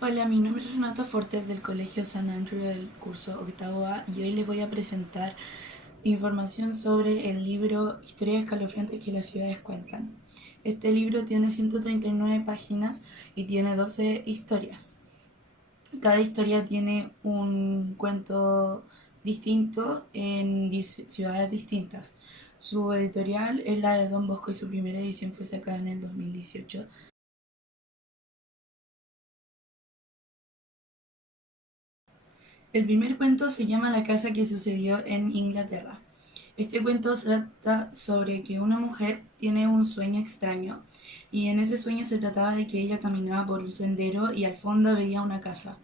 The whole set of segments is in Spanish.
Hola, mi nombre es Renata Fortes del Colegio San Andrew del curso octavo A y hoy les voy a presentar información sobre el libro Historias escalofriantes que las ciudades cuentan. Este libro tiene 139 páginas y tiene 12 historias. Cada historia tiene un cuento distinto en ciudades distintas. Su editorial es la de Don Bosco y su primera edición fue sacada en el 2018. El primer cuento se llama La casa que sucedió en Inglaterra. Este cuento trata sobre que una mujer tiene un sueño extraño y en ese sueño se trataba de que ella caminaba por un sendero y al fondo veía una casa.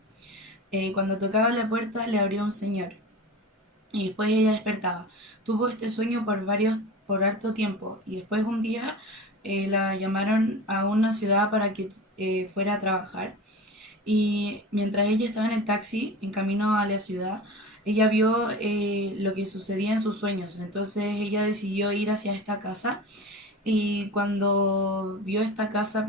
Cuando tocaba la puerta le abrió un señor y después ella despertaba. Tuvo este sueño por harto tiempo y después un día la llamaron a una ciudad para que fuera a trabajar y mientras ella estaba en el taxi, en camino a la ciudad, ella vio lo que sucedía en sus sueños. Entonces ella decidió ir hacia esta casa y cuando vio esta casa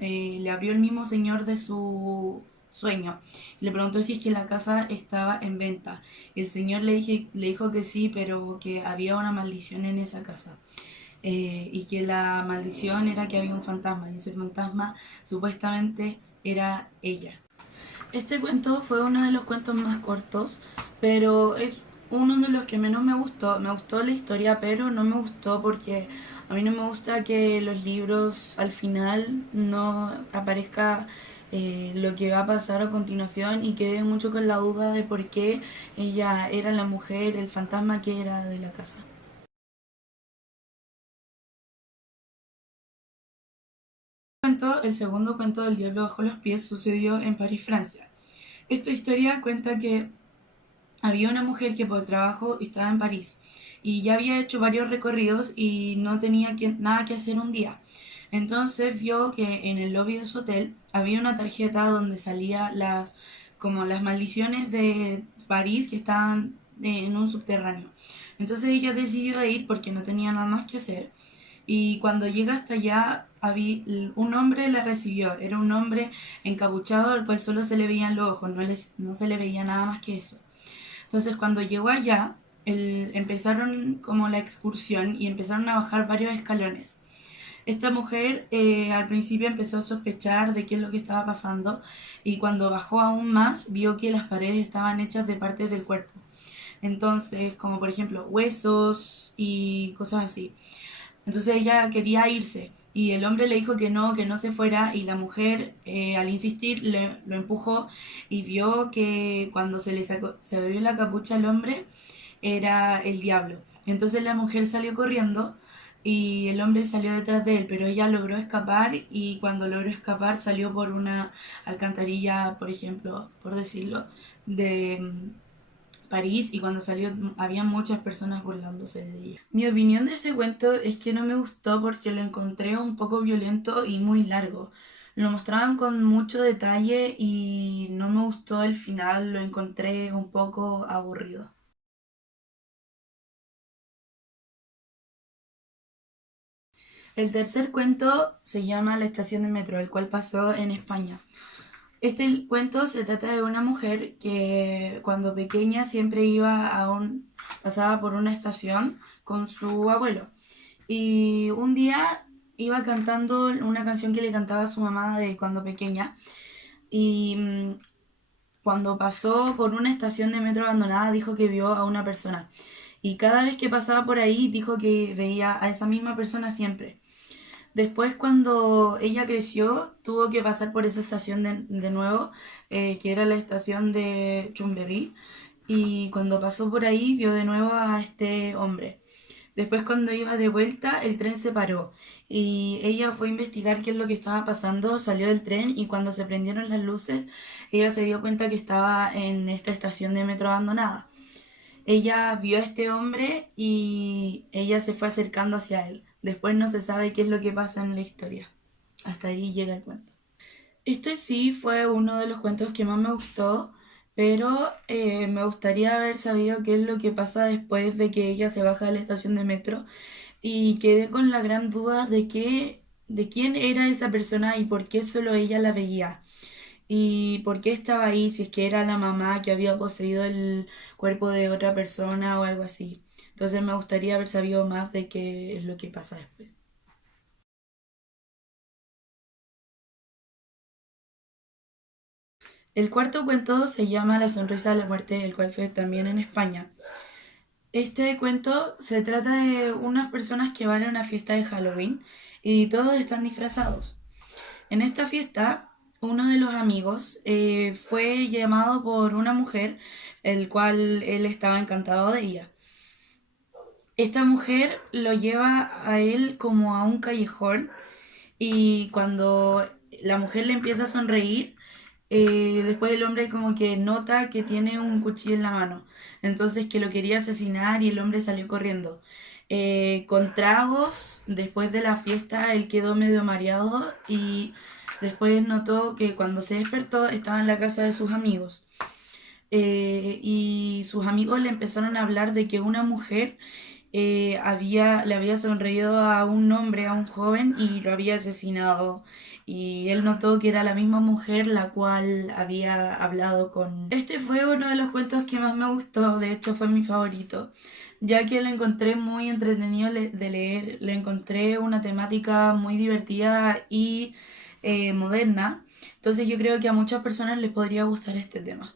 le abrió el mismo señor de su sueño. Le preguntó si es que la casa estaba en venta. El señor le dijo que sí, pero que había una maldición en esa casa. Y que la maldición era que había un fantasma y ese fantasma supuestamente era ella. Este cuento fue uno de los cuentos más cortos, pero es uno de los que menos me gustó. Me gustó la historia, pero no me gustó porque a mí no me gusta que los libros al final no aparezca lo que va a pasar a continuación y quedé mucho con la duda de por qué ella era la mujer, el fantasma que era de la casa. El segundo cuento del diablo bajo los pies sucedió en París, Francia. Esta historia cuenta que había una mujer que por trabajo estaba en París y ya había hecho varios recorridos y no tenía nada que hacer un día. Entonces vio que en el lobby de su hotel había una tarjeta donde salía como las maldiciones de París que estaban en un subterráneo. Entonces ella decidió ir porque no tenía nada más que hacer y cuando llega hasta allá un hombre la recibió. Era un hombre encapuchado al cual solo se le veían los ojos, no se le veía nada más que eso. Entonces cuando llegó allá, empezaron como la excursión y empezaron a bajar varios escalones. Esta mujer al principio empezó a sospechar de qué es lo que estaba pasando y cuando bajó aún más vio que las paredes estaban hechas de partes del cuerpo. Entonces, como por ejemplo huesos y cosas así. Entonces ella quería irse y el hombre le dijo que no se fuera y la mujer al insistir lo empujó y vio que cuando se abrió la capucha al hombre era el diablo. Entonces la mujer salió corriendo y el hombre salió detrás de él, pero ella logró escapar y cuando logró escapar salió por una alcantarilla, por ejemplo, por decirlo, de París y cuando salió había muchas personas burlándose de ella. Mi opinión de este cuento es que no me gustó porque lo encontré un poco violento y muy largo. Lo mostraban con mucho detalle y no me gustó el final, lo encontré un poco aburrido. El tercer cuento se llama La estación de metro, el cual pasó en España. Este cuento se trata de una mujer que cuando pequeña siempre pasaba por una estación con su abuelo. Y un día iba cantando una canción que le cantaba a su mamá de cuando pequeña. Y cuando pasó por una estación de metro abandonada dijo que vio a una persona. Y cada vez que pasaba por ahí dijo que veía a esa misma persona siempre. Después, cuando ella creció, tuvo que pasar por esa estación de nuevo, que era la estación de Chumberí. Y cuando pasó por ahí, vio de nuevo a este hombre. Después, cuando iba de vuelta, el tren se paró. Y ella fue a investigar qué es lo que estaba pasando, salió del tren y cuando se prendieron las luces, ella se dio cuenta que estaba en esta estación de metro abandonada. Ella vio a este hombre y ella se fue acercando hacia él. Después no se sabe qué es lo que pasa en la historia. Hasta ahí llega el cuento. Este sí fue uno de los cuentos que más me gustó, pero me gustaría haber sabido qué es lo que pasa después de que ella se baja de la estación de metro y quedé con la gran duda de quién era esa persona y por qué solo ella la veía. y por qué estaba ahí, si es que era la mamá que había poseído el cuerpo de otra persona o algo así. Entonces me gustaría haber sabido más de qué es lo que pasa después. El cuarto cuento se llama La sonrisa de la muerte, el cual fue también en España. Este cuento se trata de unas personas que van a una fiesta de Halloween y todos están disfrazados. En esta fiesta, uno de los amigos fue llamado por una mujer, el cual él estaba encantado de ella. Esta mujer lo lleva a él como a un callejón y cuando la mujer le empieza a sonreír, después el hombre como que nota que tiene un cuchillo en la mano. Entonces que lo quería asesinar y el hombre salió corriendo. Con tragos, después de la fiesta, él quedó medio mareado y después notó que cuando se despertó estaba en la casa de sus amigos. Y sus amigos le empezaron a hablar de que una mujer le había sonreído a un hombre, a un joven, y lo había asesinado. Y él notó que era la misma mujer la cual había hablado con... Este fue uno de los cuentos que más me gustó, de hecho fue mi favorito, ya que lo encontré muy entretenido de leer, le encontré una temática muy divertida y moderna. Entonces yo creo que a muchas personas les podría gustar este tema.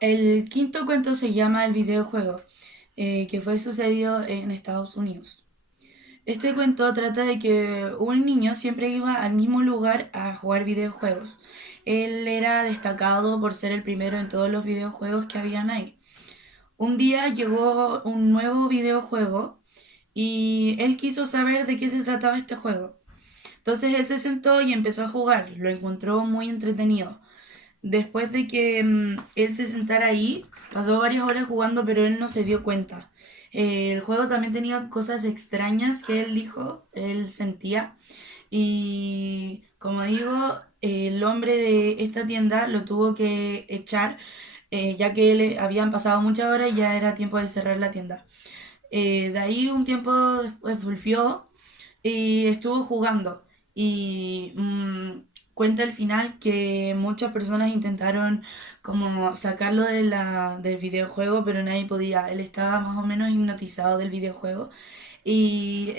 El quinto cuento se llama El videojuego, que fue sucedido en Estados Unidos. Este cuento trata de que un niño siempre iba al mismo lugar a jugar videojuegos. Él era destacado por ser el primero en todos los videojuegos que habían ahí. Un día llegó un nuevo videojuego y él quiso saber de qué se trataba este juego. Entonces él se sentó y empezó a jugar. Lo encontró muy entretenido. Después de que él se sentara ahí, pasó varias horas jugando, pero él no se dio cuenta. El juego también tenía cosas extrañas que él dijo, él sentía. Y como digo, el hombre de esta tienda lo tuvo que echar, ya que habían pasado muchas horas y ya era tiempo de cerrar la tienda. De ahí un tiempo después volvió y estuvo jugando. Y cuenta al final que muchas personas intentaron como sacarlo del videojuego, pero nadie podía. Él estaba más o menos hipnotizado del videojuego. Y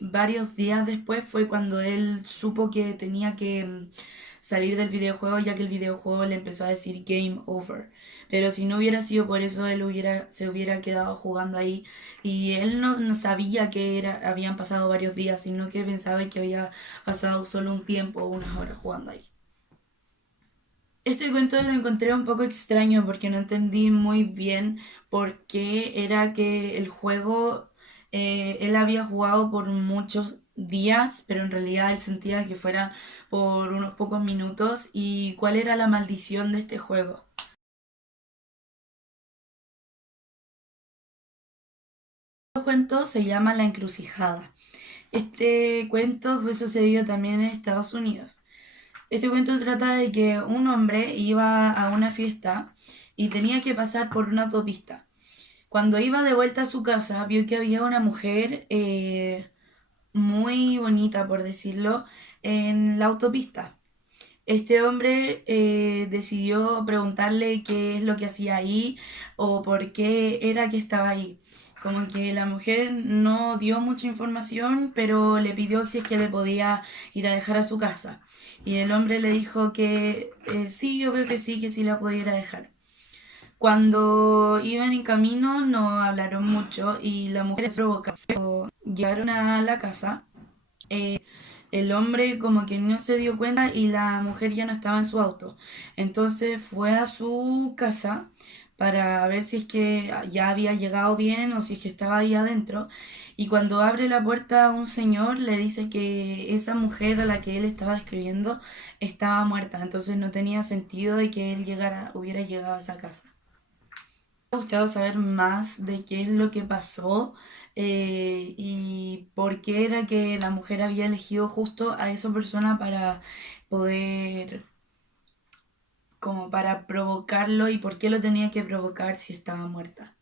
varios días después fue cuando él supo que tenía que salir del videojuego, ya que el videojuego le empezó a decir game over. Pero si no hubiera sido por eso, se hubiera quedado jugando ahí. Y él no sabía que habían pasado varios días, sino que pensaba que había pasado solo un tiempo, unas horas jugando ahí. Este cuento lo encontré un poco extraño porque no entendí muy bien por qué era que el juego él había jugado por muchos días, pero en realidad él sentía que fuera por unos pocos minutos y cuál era la maldición de este juego. El cuento se llama La Encrucijada. Este cuento fue sucedido también en Estados Unidos. Este cuento trata de que un hombre iba a una fiesta y tenía que pasar por una autopista. Cuando iba de vuelta a su casa, vio que había una mujer muy bonita, por decirlo, en la autopista. Este hombre decidió preguntarle qué es lo que hacía ahí o por qué era que estaba ahí. Como que la mujer no dio mucha información, pero le pidió si es que le podía ir a dejar a su casa. Y el hombre le dijo que sí, yo creo que sí la podía ir a dejar. Cuando iban en camino no hablaron mucho y la mujer se provocó. Llegaron a la casa, eh, el hombre como que no se dio cuenta y la mujer ya no estaba en su auto. Entonces fue a su casa para ver si es que ya había llegado bien o si es que estaba ahí adentro. Y cuando abre la puerta un señor le dice que esa mujer a la que él estaba describiendo estaba muerta. Entonces no tenía sentido de que él hubiera llegado a esa casa. Me ha gustado saber más de qué es lo que pasó y por qué era que la mujer había elegido justo a esa persona para poder, como para provocarlo y por qué lo tenía que provocar si estaba muerta.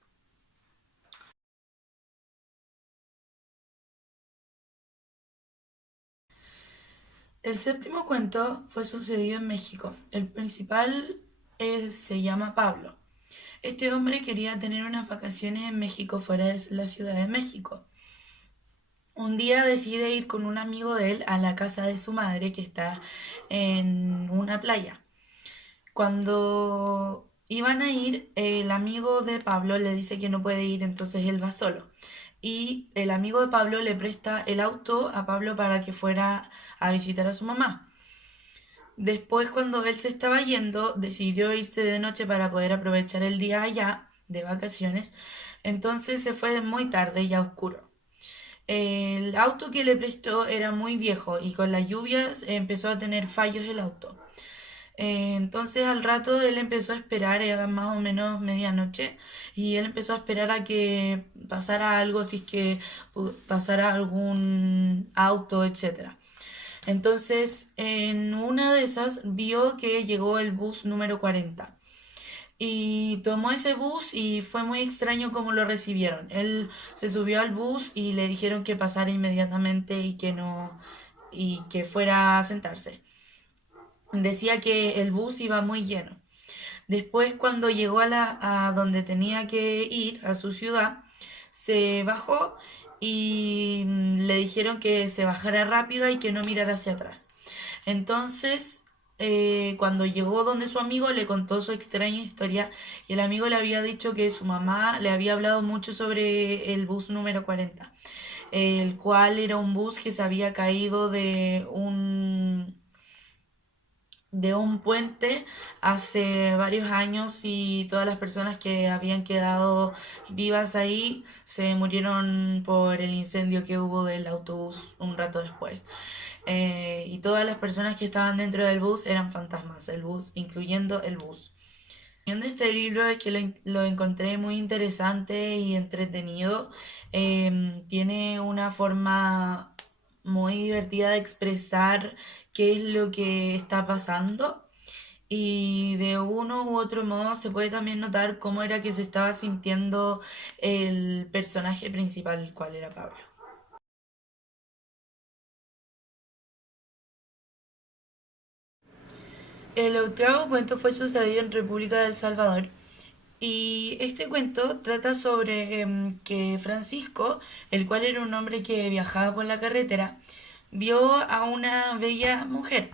El séptimo cuento fue sucedido en México. El principal se llama Pablo. Este hombre quería tener unas vacaciones en México fuera de la Ciudad de México. Un día decide ir con un amigo de él a la casa de su madre que está en una playa. Cuando iban a ir, el amigo de Pablo le dice que no puede ir, entonces él va solo. Y el amigo de Pablo le presta el auto a Pablo para que fuera a visitar a su mamá. Después, cuando él se estaba yendo, decidió irse de noche para poder aprovechar el día allá de vacaciones. Entonces se fue muy tarde, ya oscuro. El auto que le prestó era muy viejo y con las lluvias empezó a tener fallos el auto. Entonces al rato él empezó a esperar, era más o menos medianoche, y él empezó a esperar a que pasara algo, si es que pasara algún auto, etcétera. Entonces en una de esas vio que llegó el bus número 40 y tomó ese bus y fue muy extraño cómo lo recibieron. Él se subió al bus y le dijeron que pasara inmediatamente y que no y que fuera a sentarse. Decía que el bus iba muy lleno. Después, cuando llegó a donde tenía que ir, a su ciudad, se bajó y le dijeron que se bajara rápida y que no mirara hacia atrás. Entonces, cuando llegó donde su amigo, le contó su extraña historia y el amigo le había dicho que su mamá le había hablado mucho sobre el bus número 40, el cual era un bus que se había caído de un puente hace varios años y todas las personas que habían quedado vivas ahí se murieron por el incendio que hubo del autobús un rato después. Y todas las personas que estaban dentro del bus eran fantasmas, el bus, incluyendo el bus. De este libro es que lo encontré muy interesante y entretenido. Tiene una forma muy divertida de expresar qué es lo que está pasando y de uno u otro modo se puede también notar cómo era que se estaba sintiendo el personaje principal, el cual era Pablo. El octavo cuento fue sucedido en República del Salvador. Y este cuento trata sobre que Francisco, el cual era un hombre que viajaba por la carretera, vio a una bella mujer.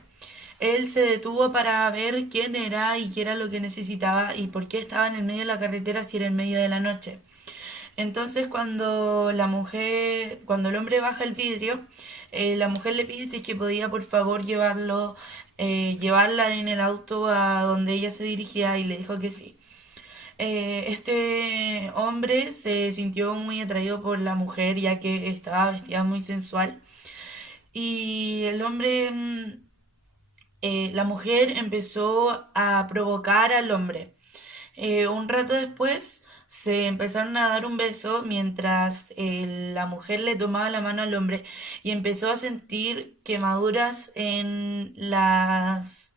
Él se detuvo para ver quién era y qué era lo que necesitaba y por qué estaba en el medio de la carretera si era en medio de la noche. Entonces cuando el hombre baja el vidrio, la mujer le pide si es que podía por favor llevarla en el auto a donde ella se dirigía y le dijo que sí. Este hombre se sintió muy atraído por la mujer ya que estaba vestida muy sensual y la mujer empezó a provocar al hombre. Un rato después se empezaron a dar un beso mientras la mujer le tomaba la mano al hombre y empezó a sentir quemaduras en las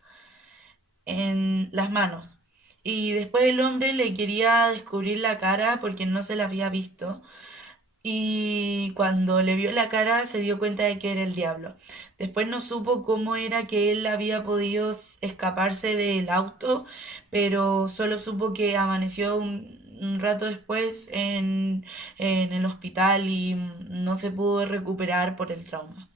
manos. Y después el hombre le quería descubrir la cara porque no se la había visto. Y cuando le vio la cara se dio cuenta de que era el diablo. Después no supo cómo era que él había podido escaparse del auto, pero solo supo que amaneció un rato después en el hospital y no se pudo recuperar por el trauma.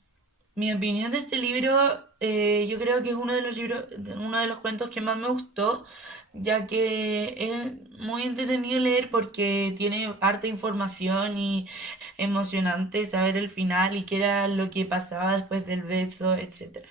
Mi opinión de este libro, yo creo que es uno de los cuentos que más me gustó, ya que es muy entretenido leer porque tiene harta información y emocionante saber el final y qué era lo que pasaba después del beso, etcétera.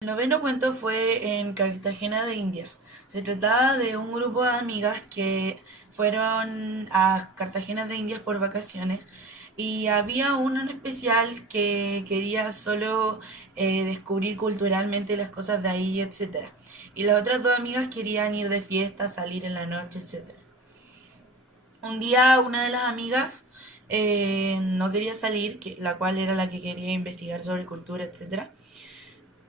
El noveno cuento fue en Cartagena de Indias. Se trataba de un grupo de amigas que fueron a Cartagena de Indias por vacaciones y había uno en especial que quería solo descubrir culturalmente las cosas de ahí, etcétera. Y las otras dos amigas querían ir de fiesta, salir en la noche, etcétera. Un día una de las amigas no quería salir, la cual era la que quería investigar sobre cultura, etcétera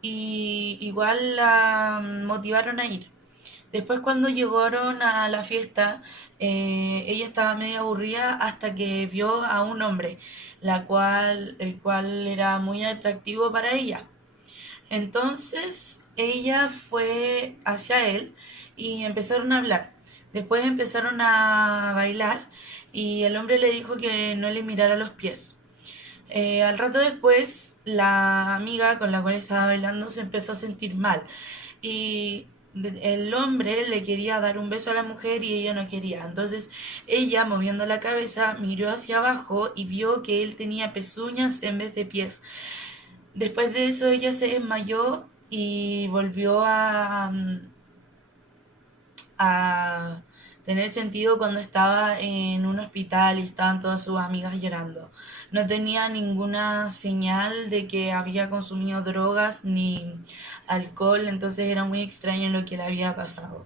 y igual la motivaron a ir. Después cuando llegaron a la fiesta, ella estaba medio aburrida hasta que vio a un hombre, el cual era muy atractivo para ella. Entonces ella fue hacia él y empezaron a hablar. Después empezaron a bailar y el hombre le dijo que no le mirara los pies. Al rato después, la amiga con la cual estaba bailando se empezó a sentir mal y el hombre le quería dar un beso a la mujer y ella no quería. Entonces ella, moviendo la cabeza, miró hacia abajo y vio que él tenía pezuñas en vez de pies. Después de eso ella se desmayó y volvió a tener sentido cuando estaba en un hospital y estaban todas sus amigas llorando. No tenía ninguna señal de que había consumido drogas ni alcohol, entonces era muy extraño lo que le había pasado.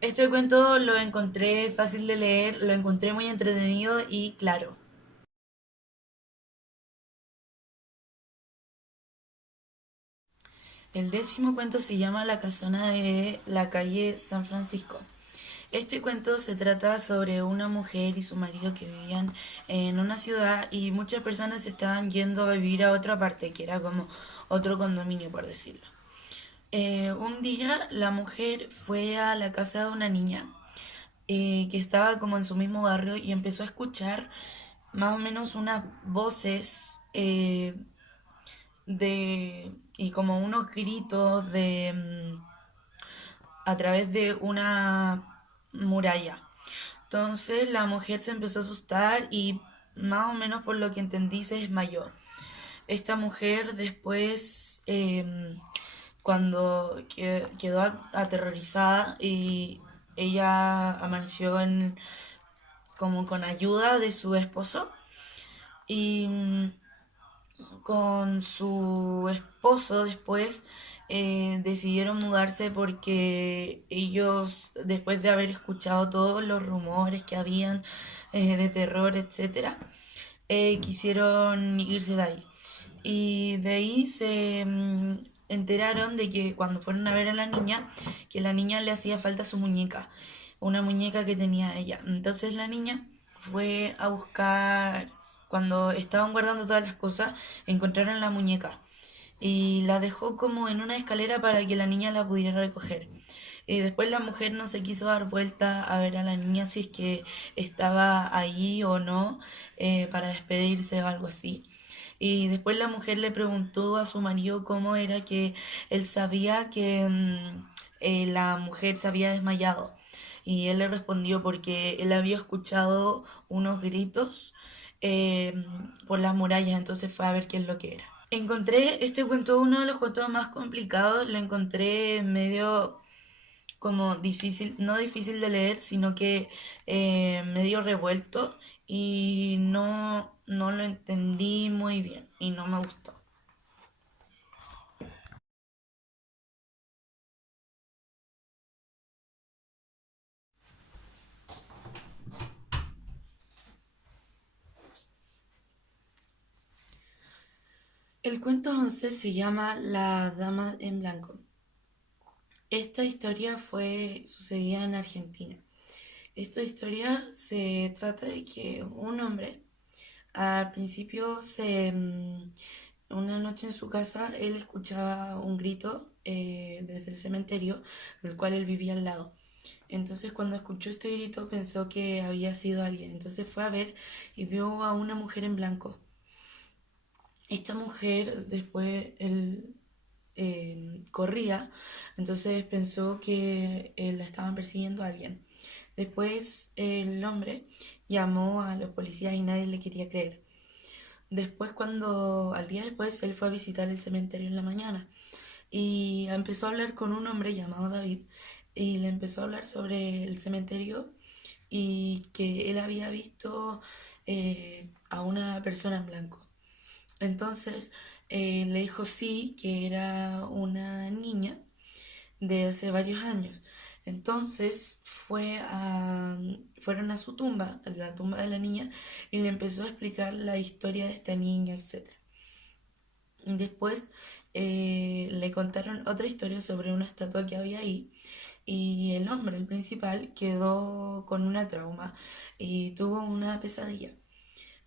Este cuento lo encontré fácil de leer, lo encontré muy entretenido y claro. El 10.º cuento se llama La casona de la calle San Francisco. Este cuento se trata sobre una mujer y su marido que vivían en una ciudad y muchas personas estaban yendo a vivir a otra parte, que era como otro condominio, por decirlo. Un día la mujer fue a la casa de una niña que estaba como en su mismo barrio y empezó a escuchar más o menos unas voces y como unos gritos a través de una muralla. Entonces la mujer se empezó a asustar y más o menos por lo que entendí se desmayó. Esta mujer después, cuando quedó aterrorizada y ella amaneció como con ayuda de su esposo y con su esposo después decidieron mudarse porque ellos, después de haber escuchado todos los rumores que habían de terror, etcétera, quisieron irse de ahí. Y de ahí se enteraron de que cuando fueron a ver a la niña, que a la niña le hacía falta su muñeca, una muñeca que tenía ella. Entonces la niña fue a buscar, cuando estaban guardando todas las cosas, encontraron la muñeca y la dejó como en una escalera para que la niña la pudiera recoger. Y después la mujer no se quiso dar vuelta a ver a la niña si es que estaba ahí o no, para despedirse o algo así. Y después la mujer le preguntó a su marido cómo era que él sabía que la mujer se había desmayado. Y él le respondió porque él había escuchado unos gritos eh, por las murallas, entonces fue a ver qué es lo que era. Encontré este cuento, uno de los cuentos más complicados, lo encontré medio como difícil, no difícil de leer, sino que medio revuelto y no lo entendí muy bien y no me gustó. El cuento 11 se llama La Dama en Blanco. Esta historia fue sucedida en Argentina. Esta historia se trata de que un hombre al principio una noche en su casa él escuchaba un grito desde el cementerio del cual él vivía al lado. Entonces cuando escuchó este grito pensó que había sido alguien. Entonces fue a ver y vio a una mujer en blanco. Esta mujer después él corría, entonces pensó que la estaban persiguiendo a alguien. Después el hombre llamó a los policías y nadie le quería creer. Después al día después, él fue a visitar el cementerio en la mañana y empezó a hablar con un hombre llamado David y le empezó a hablar sobre el cementerio y que él había visto a una persona en blanco. Entonces le dijo sí, que era una niña de hace varios años. Entonces fueron a su tumba, a la tumba de la niña, y le empezó a explicar la historia de esta niña, etc. Después le contaron otra historia sobre una estatua que había ahí y el hombre, el principal, quedó con una trauma y tuvo una pesadilla.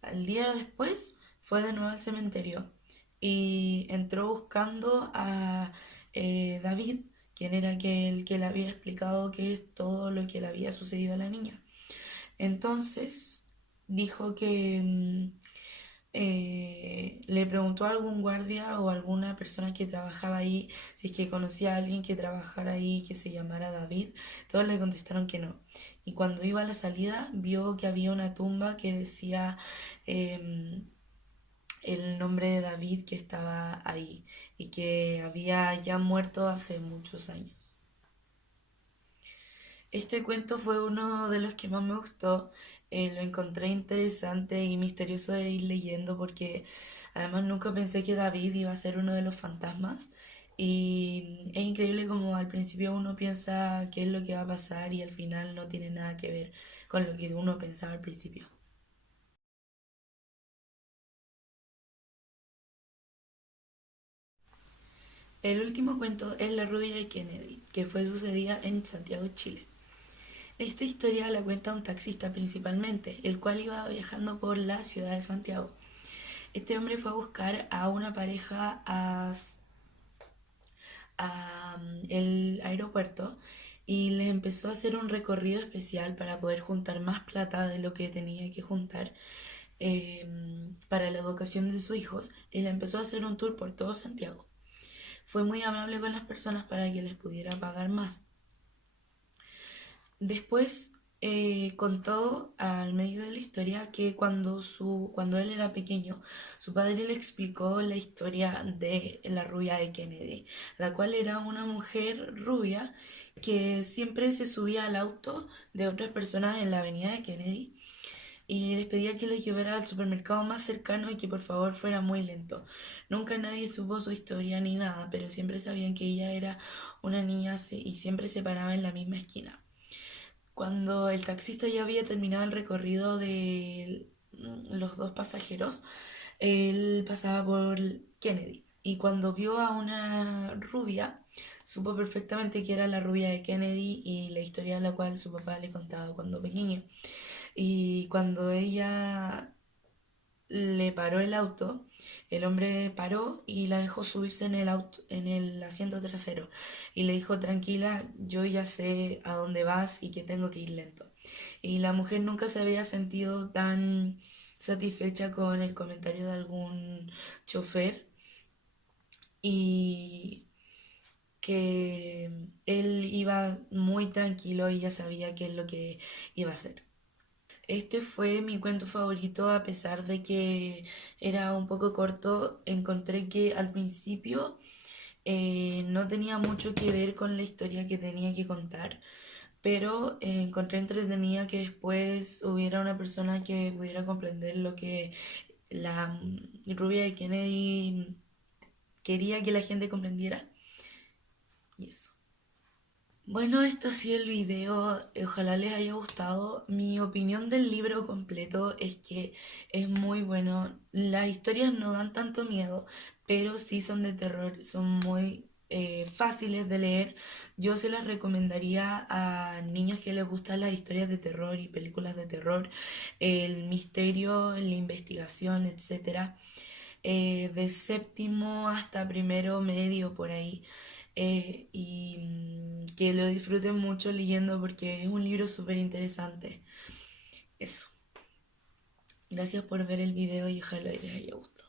Al día después fue de nuevo al cementerio y entró buscando a David, quien era aquel que le había explicado qué es todo lo que le había sucedido a la niña. Entonces dijo que le preguntó a algún guardia o alguna persona que trabajaba ahí si es que conocía a alguien que trabajara ahí que se llamara David. Todos le contestaron que no. Y cuando iba a la salida vio que había una tumba que decía em, el nombre de David que estaba ahí y que había ya muerto hace muchos años. Este cuento fue uno de los que más me gustó. Lo encontré interesante y misterioso de ir leyendo porque además nunca pensé que David iba a ser uno de los fantasmas. Y es increíble como al principio uno piensa qué es lo que va a pasar y al final no tiene nada que ver con lo que uno pensaba al principio. El último cuento es La rubia de Kennedy, que fue sucedida en Santiago, Chile. Esta historia la cuenta un taxista principalmente, el cual iba viajando por la ciudad de Santiago. Este hombre fue a buscar a una pareja a el aeropuerto y les empezó a hacer un recorrido especial para poder juntar más plata de lo que tenía que juntar para la educación de sus hijos y le empezó a hacer un tour por todo Santiago. Fue muy amable con las personas para que les pudiera pagar más. Después contó al medio de la historia que cuando él era pequeño, su padre le explicó la historia de la rubia de Kennedy, la cual era una mujer rubia que siempre se subía al auto de otras personas en la avenida de Kennedy y les pedía que les llevara al supermercado más cercano y que por favor fuera muy lento. Nunca nadie supo su historia ni nada, pero siempre sabían que ella era una niña y siempre se paraba en la misma esquina. Cuando el taxista ya había terminado el recorrido de los dos pasajeros, él pasaba por Kennedy y cuando vio a una rubia, supo perfectamente que era la rubia de Kennedy y la historia de la cual su papá le contaba cuando pequeño. Y cuando ella le paró el auto, el hombre paró y la dejó subirse en el auto, en el asiento trasero y le dijo, tranquila, yo ya sé a dónde vas y que tengo que ir lento. Y la mujer nunca se había sentido tan satisfecha con el comentario de algún chofer y que él iba muy tranquilo y ya sabía qué es lo que iba a hacer. Este fue mi cuento favorito a pesar de que era un poco corto. Encontré que al principio no tenía mucho que ver con la historia que tenía que contar, pero encontré entretenida que después hubiera una persona que pudiera comprender lo que la rubia de Kennedy quería que la gente comprendiera. Y eso. Bueno, esto ha sido el video, ojalá les haya gustado. Mi opinión del libro completo es que es muy bueno. Las historias no dan tanto miedo, pero sí son de terror, son muy fáciles de leer. Yo se las recomendaría a niños que les gustan las historias de terror y películas de terror, el misterio, la investigación, etcétera. De séptimo hasta primero medio por ahí y que lo disfruten mucho leyendo porque es un libro súper interesante. Eso. Gracias por ver el video y ojalá les haya gustado.